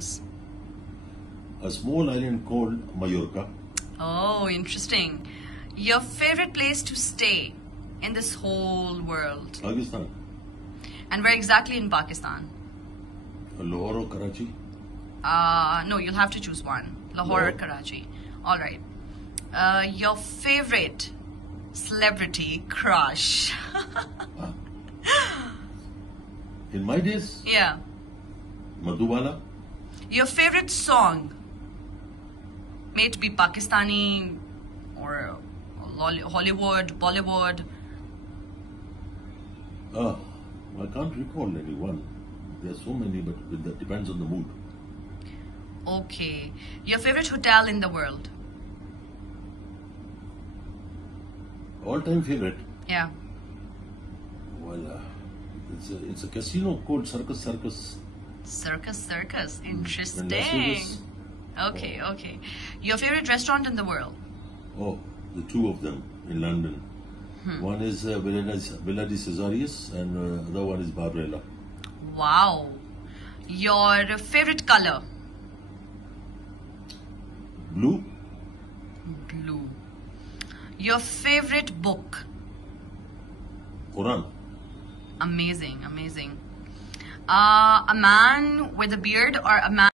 islands? A small island called Mallorca. Oh, interesting. Your favorite place to stay in this whole world? Pakistan. And where exactly in Pakistan? Lahore or Karachi. No, you'll have to choose one. Lahore or Karachi. All right. Your favorite celebrity crush? In my days, Yeah. Madhubala. Your favorite song? May it be Pakistani or Hollywood, Bollywood? I can't recall any one. There are so many, but that depends on the mood. Okay. Your favorite hotel in the world? All-time favorite. Yeah. Well, it's a casino called Circus. Circus. In Las Interesting. Vegas. Okay. Your favorite restaurant in the world? Oh, the two of them in London. One is Villa di Cesarius and the other one is Barbarella. Wow. Your favorite color? Blue. Blue. Your favorite book? Quran. Amazing. A man with a beard or a man